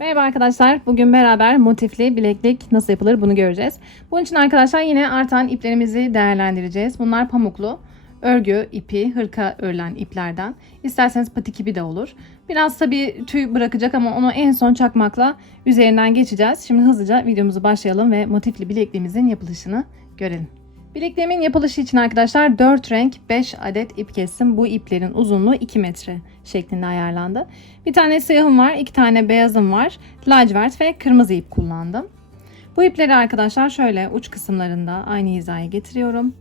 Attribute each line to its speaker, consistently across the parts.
Speaker 1: Merhaba arkadaşlar. Bugün beraber motifli bileklik nasıl yapılır bunu göreceğiz. Bunun için arkadaşlar yine artan iplerimizi değerlendireceğiz. Bunlar pamuklu, örgü ipi, hırka örülen iplerden. İsterseniz patik ipi de olur. Biraz tabii tüy bırakacak ama onu en son çakmakla üzerinden geçeceğiz. Şimdi hızlıca videomuzu başlayalım ve motifli bilekliğimizin yapılışını görelim. Bilekliğimin yapılışı için arkadaşlar 4 renk 5 adet ip kestim. Bu iplerin uzunluğu 2 metre şeklinde ayarlandı. Bir tane siyahım var, iki tane beyazım var. Lacivert ve kırmızı ip kullandım. Bu ipleri arkadaşlar şöyle uç kısımlarında aynı hizaya getiriyorum.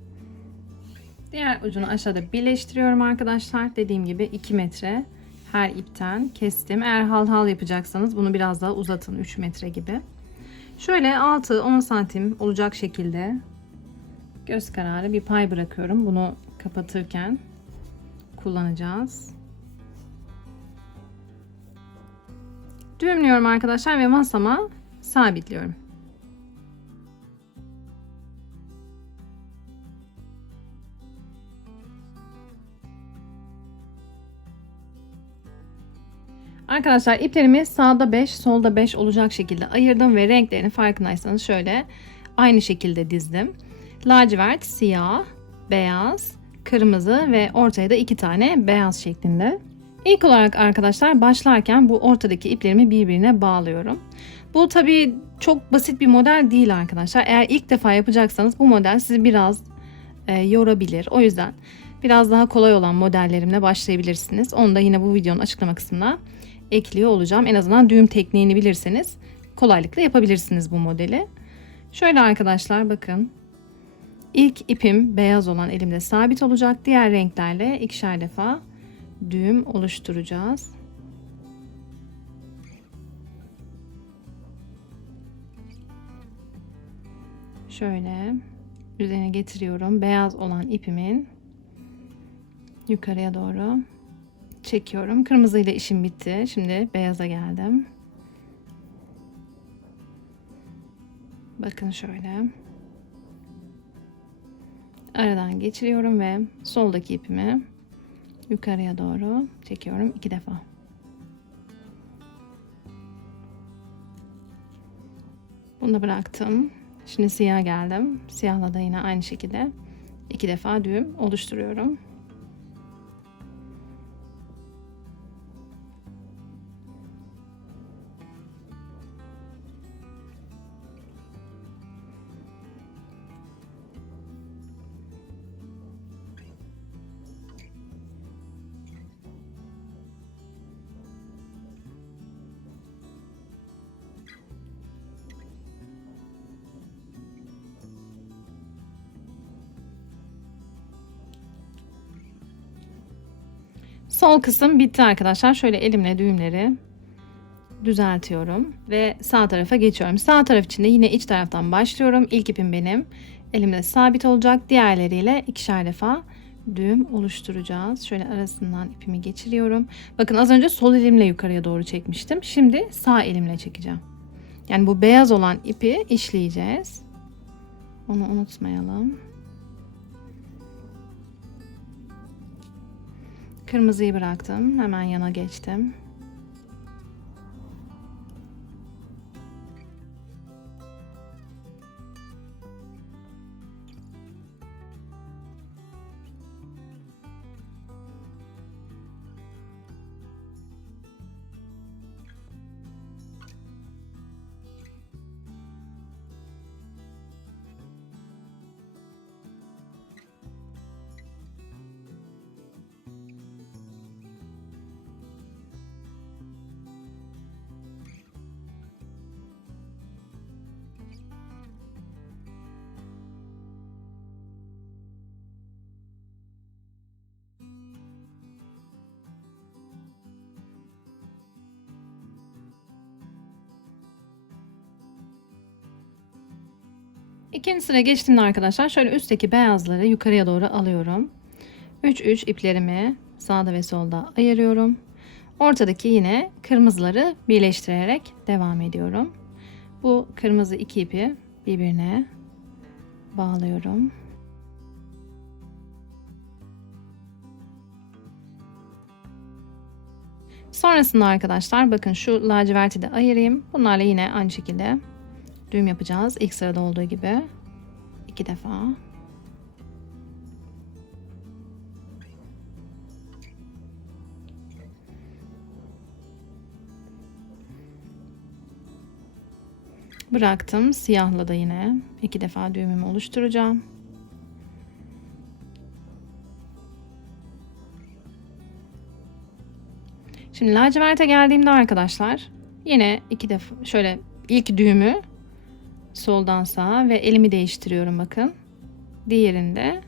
Speaker 1: Diğer ucunu aşağıda birleştiriyorum arkadaşlar. Dediğim gibi 2 metre her ipten kestim. Eğer hal hal yapacaksanız bunu biraz daha uzatın 3 metre gibi. Şöyle 6-10 santim olacak şekilde göz kararı bir pay bırakıyorum. Bunu kapatırken kullanacağız. Düğümlüyorum arkadaşlar ve masama sabitliyorum. Arkadaşlar iplerimi sağda 5, solda 5 olacak şekilde ayırdım ve renklerini farkındaysanız şöyle aynı şekilde dizdim. Lacivert, siyah, beyaz, kırmızı ve ortaya da iki tane beyaz şeklinde. İlk olarak arkadaşlar başlarken bu ortadaki iplerimi birbirine bağlıyorum. Bu tabii çok basit bir model değil arkadaşlar. Eğer ilk defa yapacaksanız bu model sizi biraz e, yorabilir. O yüzden biraz daha kolay olan modellerimle başlayabilirsiniz. Onu da yine bu videonun açıklama kısmına ekliyor olacağım. En azından düğüm tekniğini bilirseniz kolaylıkla yapabilirsiniz bu modeli. Şöyle arkadaşlar bakın. İlk ipim beyaz olan elimde sabit olacak. Diğer renklerle ikişer defa düğüm oluşturacağız. Şöyle üzerine getiriyorum. Beyaz olan ipimin yukarıya doğru çekiyorum. Kırmızı ile işim bitti. Şimdi beyaza geldim. Bakın şöyle. Aradan geçiriyorum ve soldaki ipimi yukarıya doğru çekiyorum iki defa. Bunu da bıraktım. Şimdi siyah geldim. Siyahla da yine aynı şekilde iki defa düğüm oluşturuyorum. Sol kısım bitti arkadaşlar. Şöyle elimle düğümleri düzeltiyorum ve sağ tarafa geçiyorum. Sağ taraf için de yine iç taraftan başlıyorum. İlk ipim benim. Elimde sabit olacak. Diğerleriyle ikişer defa düğüm oluşturacağız. Şöyle arasından ipimi geçiriyorum. Bakın az önce sol elimle yukarıya doğru çekmiştim. Şimdi sağ elimle çekeceğim. Yani bu beyaz olan ipi işleyeceğiz. Onu unutmayalım. Kırmızıyı bıraktım. Hemen yana geçtim. İkinci sıra geçtiğimde arkadaşlar şöyle üstteki beyazları yukarıya doğru alıyorum. 3 3 iplerimi sağda ve solda ayırıyorum. Ortadaki yine kırmızıları birleştirerek devam ediyorum. Bu kırmızı iki ipi birbirine bağlıyorum. Sonrasında arkadaşlar bakın şu laciverti de ayırayım. Bunlarla yine aynı şekilde düğüm yapacağız. İlk sırada olduğu gibi. iki defa. Bıraktım. Siyahla da yine iki defa düğümümü oluşturacağım. Şimdi laciverte geldiğimde arkadaşlar yine iki defa şöyle ilk düğümü soldan sağa ve elimi değiştiriyorum bakın. Diğerinde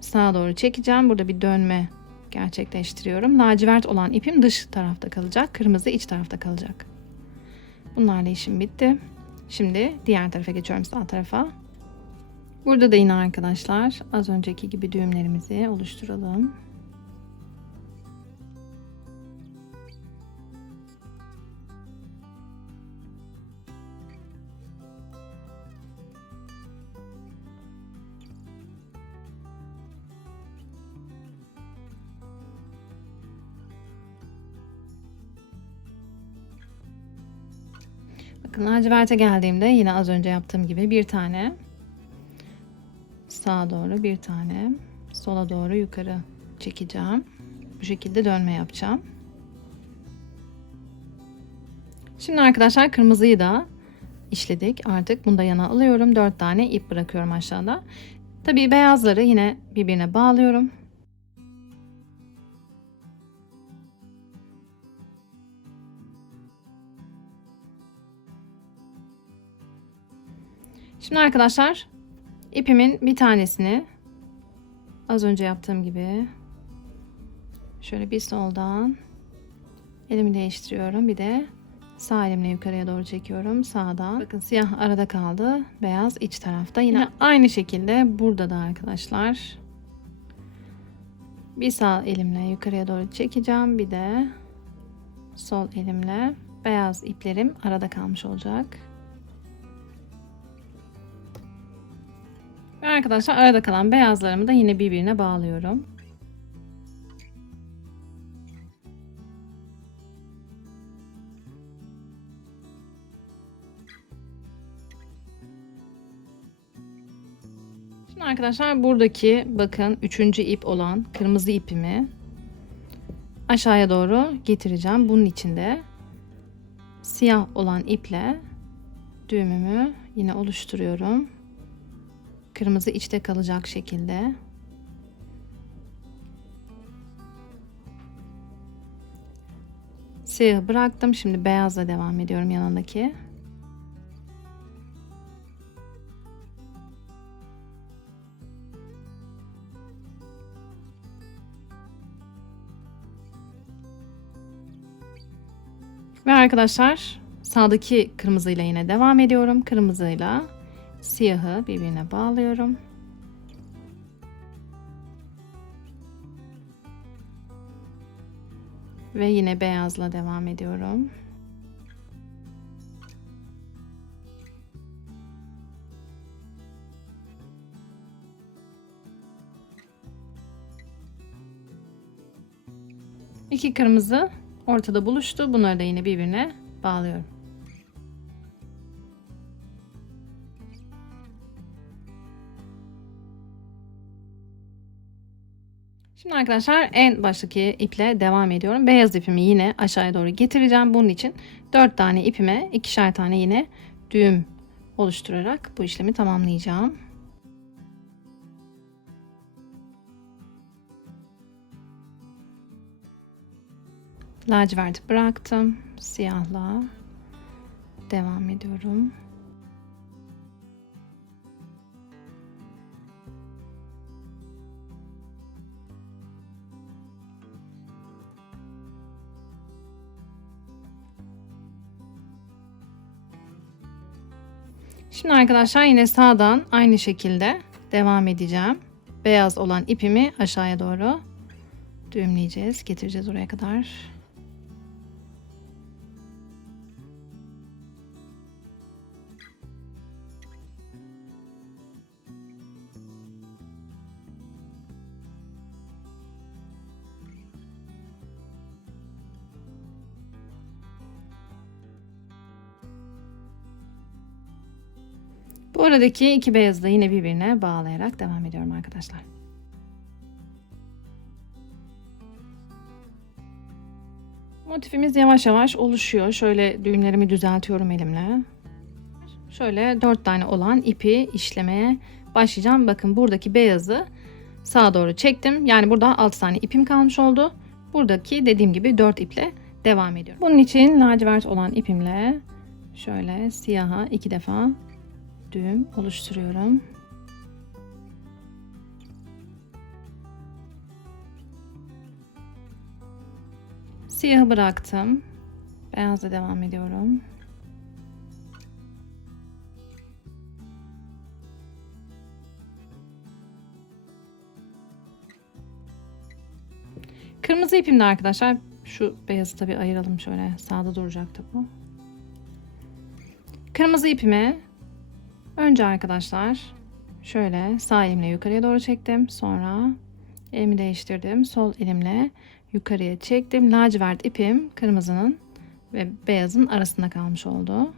Speaker 1: sağa doğru çekeceğim. Burada bir dönme gerçekleştiriyorum. Lacivert olan ipim dış tarafta kalacak. Kırmızı iç tarafta kalacak. Bunlarla işim bitti. Şimdi diğer tarafa geçiyorum sağ tarafa. Burada da yine arkadaşlar az önceki gibi düğümlerimizi oluşturalım. Bakın laciverte geldiğimde yine az önce yaptığım gibi bir tane sağa doğru bir tane sola doğru yukarı çekeceğim. Bu şekilde dönme yapacağım. Şimdi arkadaşlar kırmızıyı da işledik. Artık bunu da yana alıyorum. 4 tane ip bırakıyorum aşağıda. Tabii beyazları yine birbirine bağlıyorum. Şimdi arkadaşlar ipimin bir tanesini az önce yaptığım gibi şöyle bir soldan elimi değiştiriyorum. Bir de sağ elimle yukarıya doğru çekiyorum. Sağdan. Bakın siyah arada kaldı. Beyaz iç tarafta. Yine aynı şekilde burada da arkadaşlar bir sağ elimle yukarıya doğru çekeceğim. Bir de sol elimle beyaz iplerim arada kalmış olacak. Ve arkadaşlar arada kalan beyazlarımı da yine birbirine bağlıyorum. Şimdi arkadaşlar buradaki bakın üçüncü ip olan kırmızı ipimi aşağıya doğru getireceğim. Bunun içinde siyah olan iple düğümümü yine oluşturuyorum kırmızı içte kalacak şekilde. Siyahı bıraktım. Şimdi beyazla devam ediyorum yanındaki. Ve arkadaşlar sağdaki kırmızıyla yine devam ediyorum. Kırmızıyla siyahı birbirine bağlıyorum. Ve yine beyazla devam ediyorum. İki kırmızı ortada buluştu. Bunları da yine birbirine bağlıyorum. Şimdi arkadaşlar en baştaki iple devam ediyorum. Beyaz ipimi yine aşağıya doğru getireceğim. Bunun için 4 tane ipime ikişer tane yine düğüm oluşturarak bu işlemi tamamlayacağım. Lacivert bıraktım. Siyahla devam ediyorum. Şimdi arkadaşlar yine sağdan aynı şekilde devam edeceğim. Beyaz olan ipimi aşağıya doğru düğümleyeceğiz. Getireceğiz oraya kadar. Buradaki iki beyazı da yine birbirine bağlayarak devam ediyorum arkadaşlar. Motifimiz yavaş yavaş oluşuyor. Şöyle düğümlerimi düzeltiyorum elimle. Şöyle dört tane olan ipi işlemeye başlayacağım. Bakın buradaki beyazı sağa doğru çektim. Yani burada 6 tane ipim kalmış oldu. Buradaki dediğim gibi 4 iple devam ediyorum. Bunun için lacivert olan ipimle şöyle siyaha iki defa düğüm oluşturuyorum. Siyahı bıraktım. Beyazla devam ediyorum. Kırmızı ipimde arkadaşlar şu beyazı tabi ayıralım şöyle sağda duracaktı bu. Kırmızı ipimi önce arkadaşlar şöyle sağ elimle yukarıya doğru çektim. Sonra elimi değiştirdim. Sol elimle yukarıya çektim. Lacivert ipim kırmızının ve beyazın arasında kalmış oldu.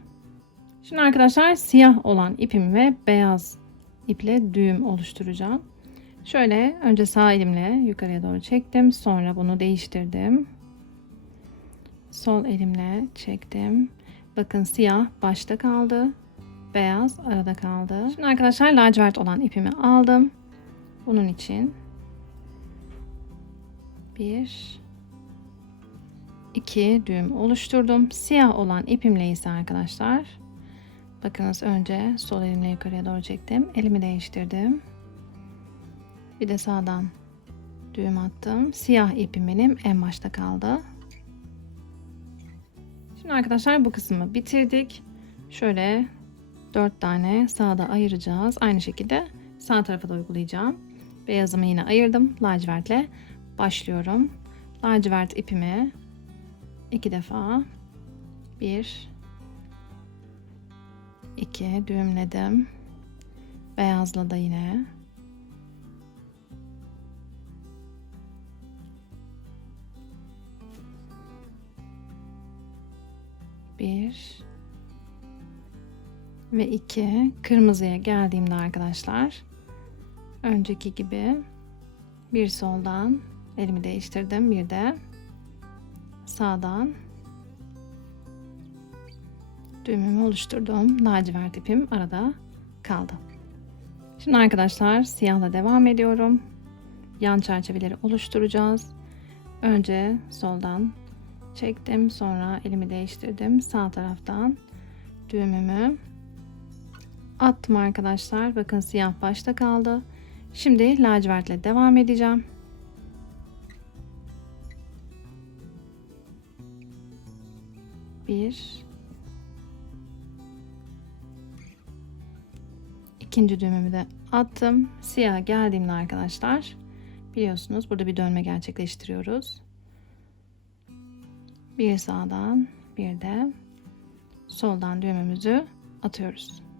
Speaker 1: Şimdi arkadaşlar siyah olan ipim ve beyaz iple düğüm oluşturacağım. Şöyle önce sağ elimle yukarıya doğru çektim. Sonra bunu değiştirdim. Sol elimle çektim. Bakın siyah başta kaldı. Beyaz arada kaldı. Şimdi arkadaşlar lacivert olan ipimi aldım. Bunun için bir iki düğüm oluşturdum. Siyah olan ipimle ise arkadaşlar bakınız önce sol elimle yukarıya doğru çektim. Elimi değiştirdim. Bir de sağdan düğüm attım. Siyah ipim benim en başta kaldı. Şimdi arkadaşlar bu kısmı bitirdik. Şöyle 4 tane sağda ayıracağız. Aynı şekilde sağ tarafa da uygulayacağım. Beyazımı yine ayırdım. Lacivertle başlıyorum. Lacivert ipimi iki defa bir iki düğümledim. Beyazla da yine bir ve iki kırmızıya geldiğimde arkadaşlar önceki gibi bir soldan elimi değiştirdim bir de sağdan düğümümü oluşturdum. Lacivert ipim arada kaldı. Şimdi arkadaşlar siyahla devam ediyorum. Yan çerçeveleri oluşturacağız. Önce soldan çektim sonra elimi değiştirdim. Sağ taraftan düğümümü attım arkadaşlar. Bakın siyah başta kaldı. Şimdi lacivertle devam edeceğim. Bir. İkinci düğümümü de attım. Siyah geldiğimde arkadaşlar biliyorsunuz burada bir dönme gerçekleştiriyoruz. Bir sağdan bir de soldan düğümümüzü atıyoruz.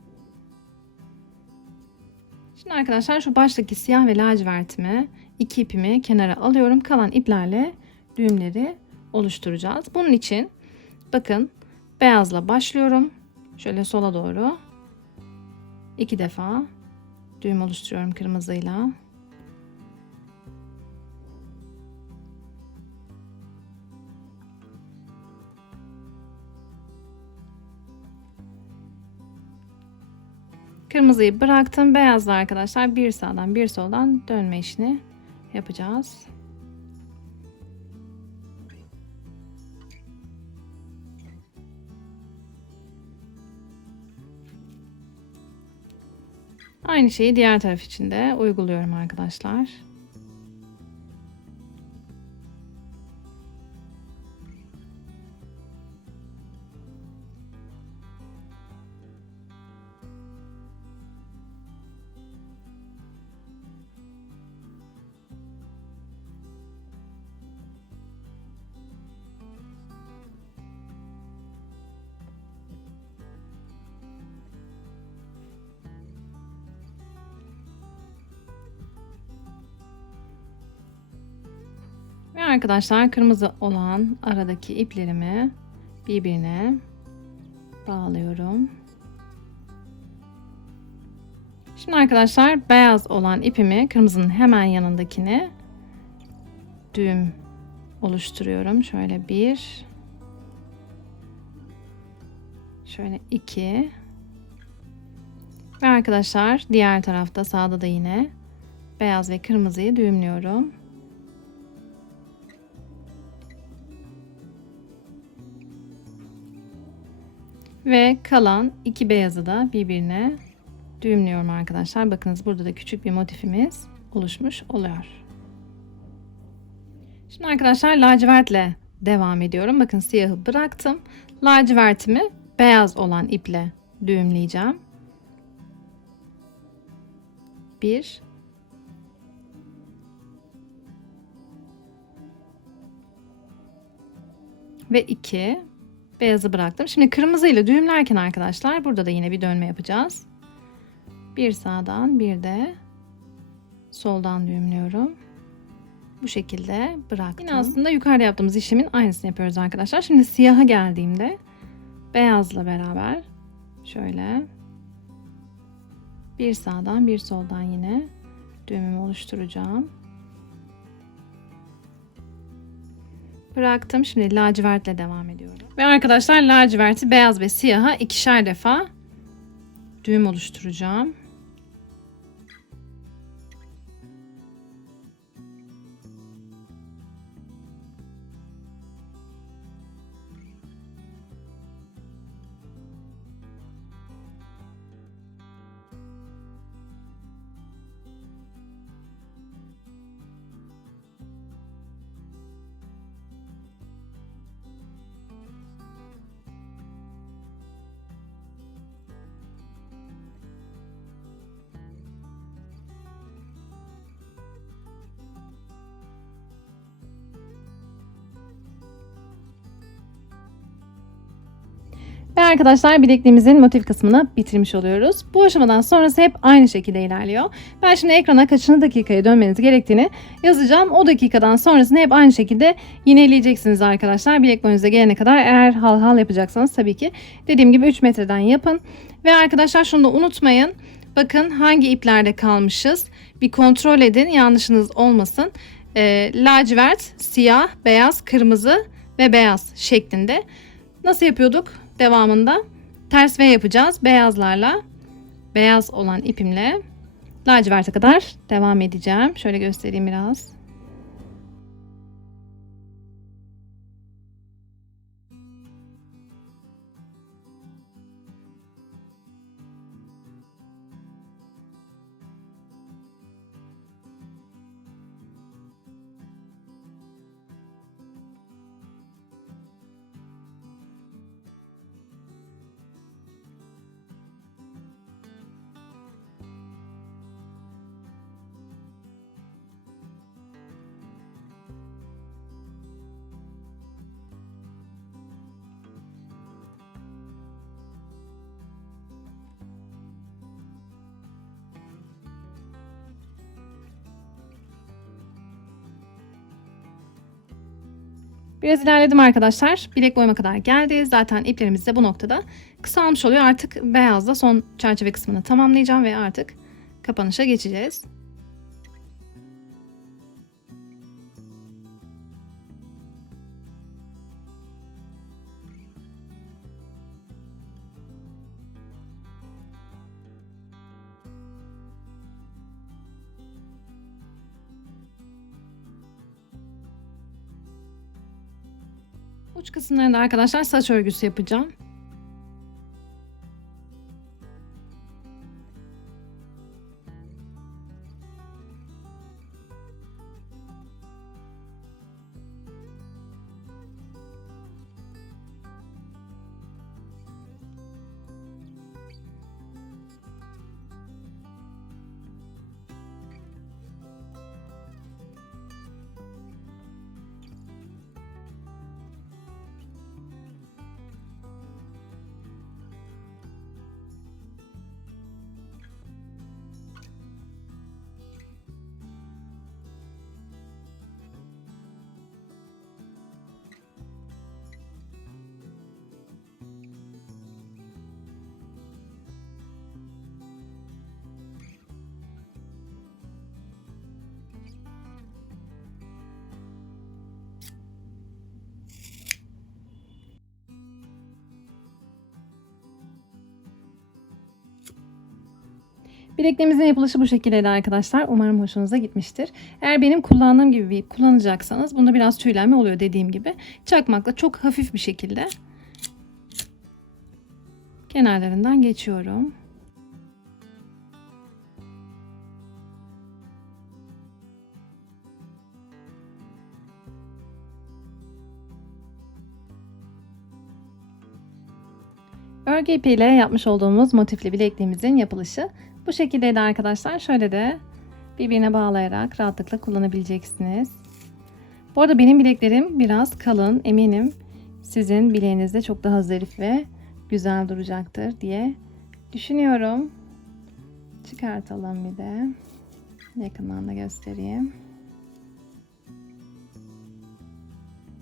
Speaker 1: Şimdi arkadaşlar şu baştaki siyah ve lacivertimi iki ipimi kenara alıyorum. Kalan iplerle düğümleri oluşturacağız. Bunun için bakın beyazla başlıyorum. Şöyle sola doğru iki defa düğüm oluşturuyorum kırmızıyla. Kırmızıyı bıraktım. Beyazla arkadaşlar bir sağdan bir soldan dönme işini yapacağız. Aynı şeyi diğer taraf için de uyguluyorum arkadaşlar. Arkadaşlar kırmızı olan aradaki iplerimi birbirine bağlıyorum. Şimdi arkadaşlar beyaz olan ipimi kırmızının hemen yanındakini düğüm oluşturuyorum. Şöyle bir, şöyle iki ve arkadaşlar diğer tarafta sağda da yine beyaz ve kırmızıyı düğümlüyorum. Ve kalan iki beyazı da birbirine düğümlüyorum arkadaşlar. Bakınız burada da küçük bir motifimiz oluşmuş oluyor. Şimdi arkadaşlar lacivertle devam ediyorum. Bakın siyahı bıraktım. Lacivertimi beyaz olan iple düğümleyeceğim. Bir. Ve iki. Beyazı bıraktım. Şimdi kırmızıyla düğümlerken arkadaşlar burada da yine bir dönme yapacağız. Bir sağdan bir de soldan düğümlüyorum. Bu şekilde bıraktım. Yine aslında yukarıda yaptığımız işlemin aynısını yapıyoruz arkadaşlar. Şimdi siyaha geldiğimde beyazla beraber şöyle bir sağdan bir soldan yine düğümümü oluşturacağım. Bıraktım. Şimdi lacivertle devam ediyorum. Ve arkadaşlar laciverti beyaz ve siyaha ikişer defa düğüm oluşturacağım. Arkadaşlar bilekliğimizin motif kısmını bitirmiş oluyoruz. Bu aşamadan sonrası hep aynı şekilde ilerliyor. Ben şimdi ekrana kaçıncı dakikaya dönmeniz gerektiğini yazacağım. O dakikadan sonrasını hep aynı şekilde yineleyeceksiniz arkadaşlar. Bilek boyunuza gelene kadar eğer hal hal yapacaksanız tabii ki dediğim gibi 3 metreden yapın. Ve arkadaşlar şunu da unutmayın. Bakın hangi iplerde kalmışız. Bir kontrol edin yanlışınız olmasın. E, lacivert, siyah, beyaz, kırmızı ve beyaz şeklinde. Nasıl yapıyorduk? Devamında ters V yapacağız. Beyazlarla beyaz olan ipimle laciverte kadar devam edeceğim. Şöyle göstereyim biraz. Biraz ilerledim arkadaşlar. Bilek boyama kadar geldi. Zaten iplerimiz de bu noktada kısalmış oluyor. Artık beyazla son çerçeve kısmını tamamlayacağım ve artık kapanışa geçeceğiz. Kısımlarında arkadaşlar saç örgüsü yapacağım. Bilekliğimizin yapılışı bu şekildeydi arkadaşlar. Umarım hoşunuza gitmiştir. Eğer benim kullandığım gibi bir kullanacaksanız bunda biraz tüylenme oluyor dediğim gibi. Çakmakla çok hafif bir şekilde kenarlarından geçiyorum. Örgü ipiyle yapmış olduğumuz motifli bilekliğimizin yapılışı bu şekildeydi arkadaşlar. Şöyle de birbirine bağlayarak rahatlıkla kullanabileceksiniz. Bu arada benim bileklerim biraz kalın. Eminim sizin bileğinizde çok daha zarif ve güzel duracaktır diye düşünüyorum. Çıkartalım bir de. Yakından da göstereyim.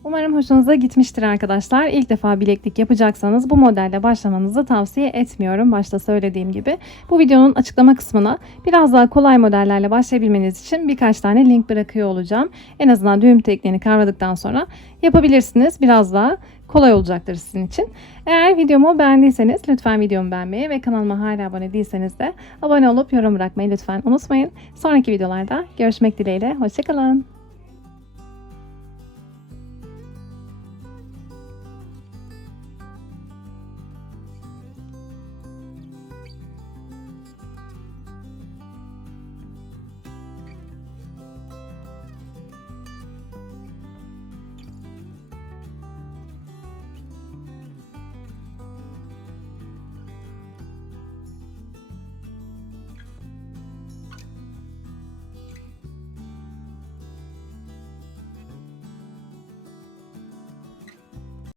Speaker 1: Umarım hoşunuza gitmiştir arkadaşlar. İlk defa bileklik yapacaksanız bu modelle başlamanızı tavsiye etmiyorum. Başta söylediğim gibi. Bu videonun açıklama kısmına biraz daha kolay modellerle başlayabilmeniz için birkaç tane link bırakıyor olacağım. En azından düğüm tekniğini kavradıktan sonra yapabilirsiniz. Biraz daha kolay olacaktır sizin için. Eğer videomu beğendiyseniz lütfen videomu beğenmeyi ve kanalıma hala abone değilseniz de abone olup yorum bırakmayı lütfen unutmayın. Sonraki videolarda görüşmek dileğiyle. Hoşçakalın.